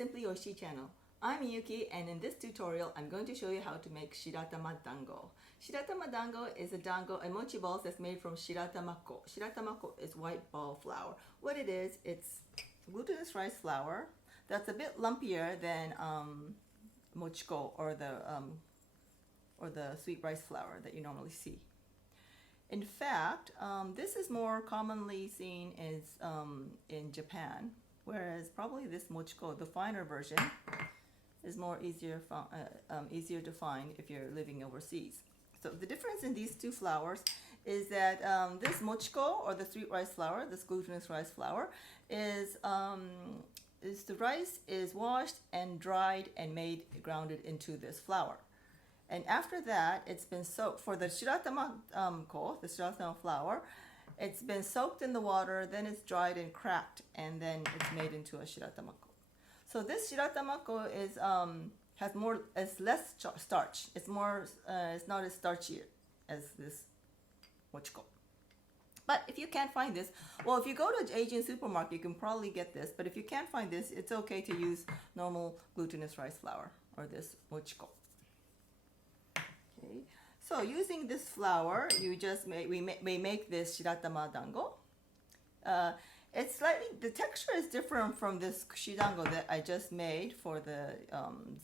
Simply Oishi channel. I'm Yuki, and in this tutorial I'm going to show you how to make Shiratama Dango. Shiratama Dango is a dango, a mochi balls that's made from Shiratamako. Shiratamako is white ball flour. What it is, it's glutinous rice flour that's a bit lumpier than Mochiko or the sweet rice flour that you normally see. In fact, this is more commonly seen as in Japan, whereas probably this Mochiko, the finer version, is more easier to find if you're living overseas. So the difference in these two flours is that this Mochiko, or the sweet rice flour, this glutinous rice flour, is the rice is washed and dried and grounded into this flour. And after that, it's been soaked for the Shiratamako, the Shiratama flour. It's been soaked in the water, then it's dried and cracked, and then it's made into a Shiratamako. So this Shiratamako is less starch. It's not as starchy as this Mochiko. But if you can't find this, well, if you go to an Asian supermarket, you can probably get this. But if you can't find this, it's okay to use normal glutinous rice flour or this Mochiko. Okay. So using this flour, we make this Shiratama Dango. The texture is different from this kushidango that I just made for the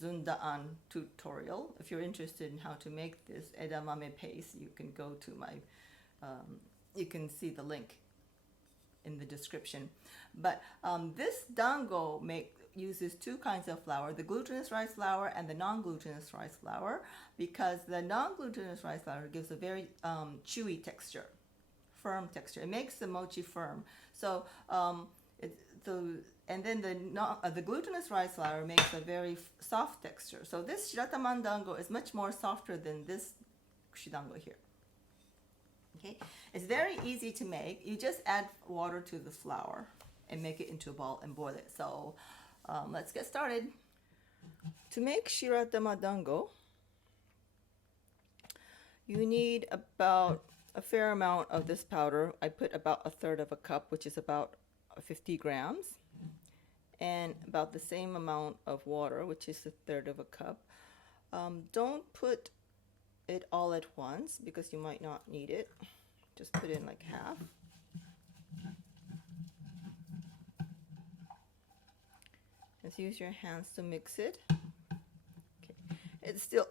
zundaan tutorial. If you're interested in how to make this edamame paste, you can go to my, you can see the link in the description. But this dango uses two kinds of flour, the glutinous rice flour and the non-glutinous rice flour, because the non-glutinous rice flour gives a very chewy texture, firm texture. It makes the mochi firm. So and then the glutinous rice flour makes a very soft texture. So this Shiratama Dango is much more softer than this kushidango here. Okay, it's very easy to make. You just add water to the flour and make it into a ball and boil it. So let's get started. To make Shiratama Dango, you need about a fair amount of this powder. I put about 1/3 of a cup, which is about 50 grams, and about the same amount of water, which is 1/3 of a cup. Don't put it all at once because you might not need it. Just put in like half. Just use your hands to mix it. Okay. It's still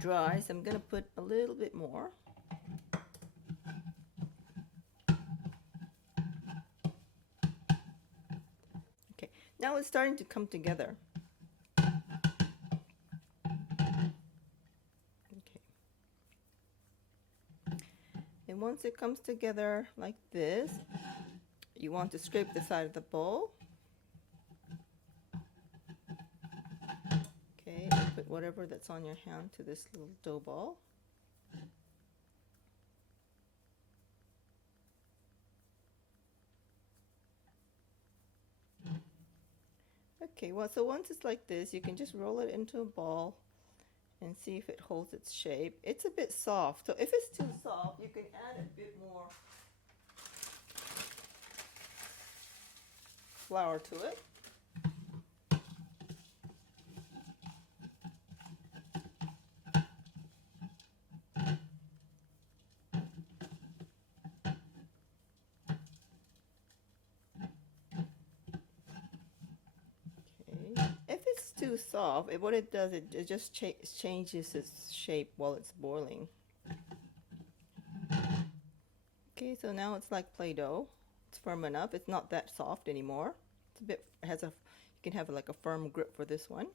dry, so I'm going to put a little bit more. Okay, now it's starting to come together. Okay. And once it comes together like this, you want to scrape the side of the bowl. Okay, and put whatever that's on your hand to this little dough ball. Okay, well, so once it's like this, you can just roll it into a ball and see if it holds its shape. It's a bit soft, so if it's too soft, you can add a bit more flour to it. If it's too soft, what it does, it just changes its shape while it's boiling. Okay, so now it's like Play-Doh. It's firm enough. It's not that soft anymore. It's a bit, you can have like a firm grip for this one.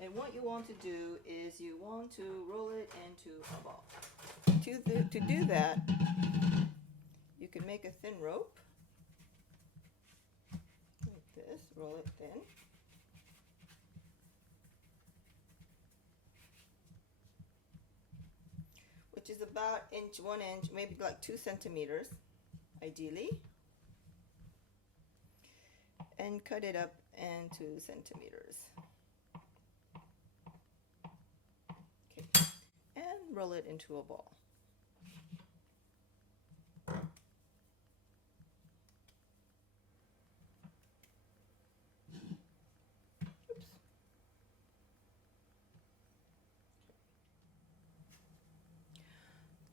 And what you want to do is you want to roll it into a ball. To do that, you can make a thin rope. Like this, roll it thin. Which is about 1 inch, maybe like 2 centimeters, ideally. And cut it up in 2 centimeters. Okay, and roll it into a ball.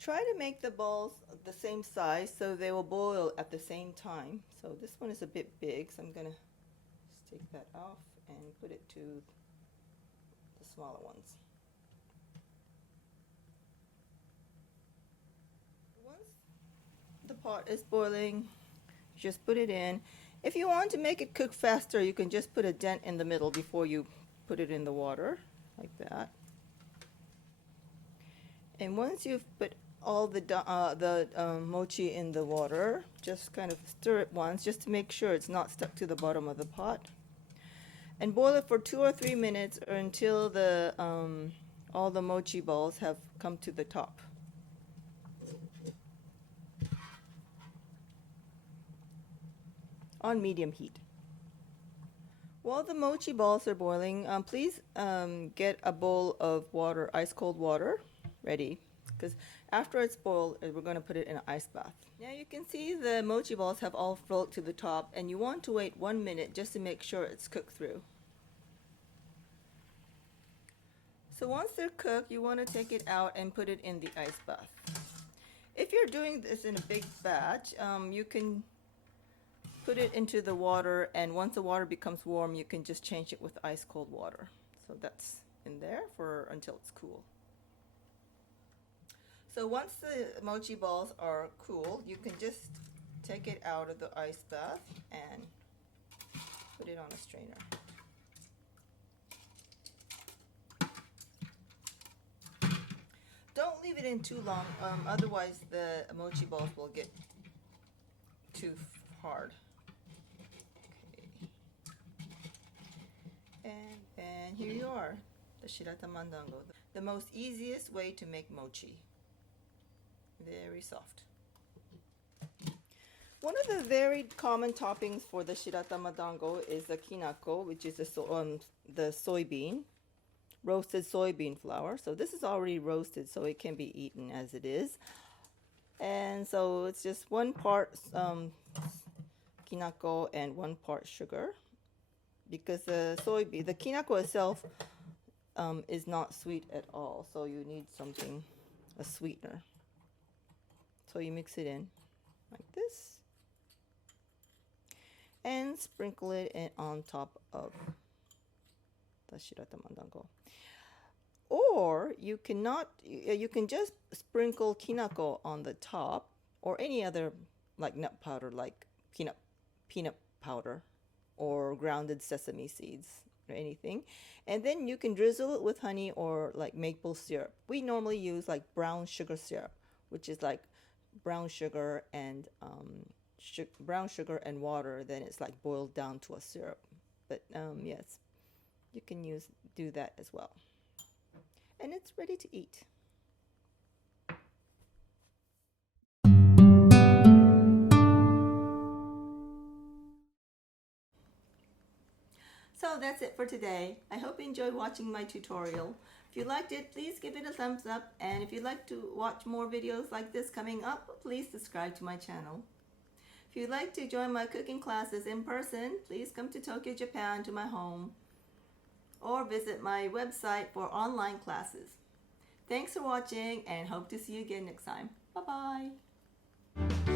Try to make the balls the same size so they will boil at the same time. So this one is a bit big, so I'm gonna just take that off and put it to the smaller ones. Once the pot is boiling, just put it in. If you want to make it cook faster, you can just put a dent in the middle before you put it in the water, like that. And once you've put all the mochi in the water, just kind of stir it once just to make sure it's not stuck to the bottom of the pot. And boil it for 2 or 3 minutes or until the all the mochi balls have come to the top. On medium heat. While the mochi balls are boiling, please get a bowl of water, ice cold water, ready, because after it's boiled, we're going to put it in an ice bath. Now you can see the mochi balls have all floated to the top, and you want to wait 1 minute just to make sure it's cooked through. So once they're cooked, you want to take it out and put it in the ice bath. If you're doing this in a big batch, you can put it into the water, and once the water becomes warm, you can just change it with ice cold water. So that's in there for until it's cool. So once the mochi balls are cool, you can just take it out of the ice bath and put it on a strainer. Don't leave it in too long, otherwise the mochi balls will get too hard. Okay. And here you are, the Shiratama Dango, the most easiest way to make mochi. Very soft. One of the very common toppings for the Shiratama Dango is the kinako, which is the soybean, roasted soybean flour. So this is already roasted, so it can be eaten as it is. And so it's just 1 part kinako and 1 part sugar, because the kinako itself is not sweet at all, so you need something, a sweetener. So you mix it in like this and sprinkle it in on top of the Shiratama Dango. Or you can just sprinkle kinako on the top, or any other like nut powder, like peanut powder or grounded sesame seeds or anything, and then you can drizzle it with honey or like maple syrup. We normally use like brown sugar syrup, which is like brown sugar and water, then it's like boiled down to a syrup. But yes, you can do that as well, and it's ready to eat. So that's it for today. I hope you enjoyed watching my tutorial. If you liked it, please give it a thumbs up, and if you'd like to watch more videos like this coming up, please subscribe to my channel. If you'd like to join my cooking classes in person, please come to Tokyo, Japan to my home, or visit my website for online classes. Thanks for watching, and hope to see you again next time. Bye-bye.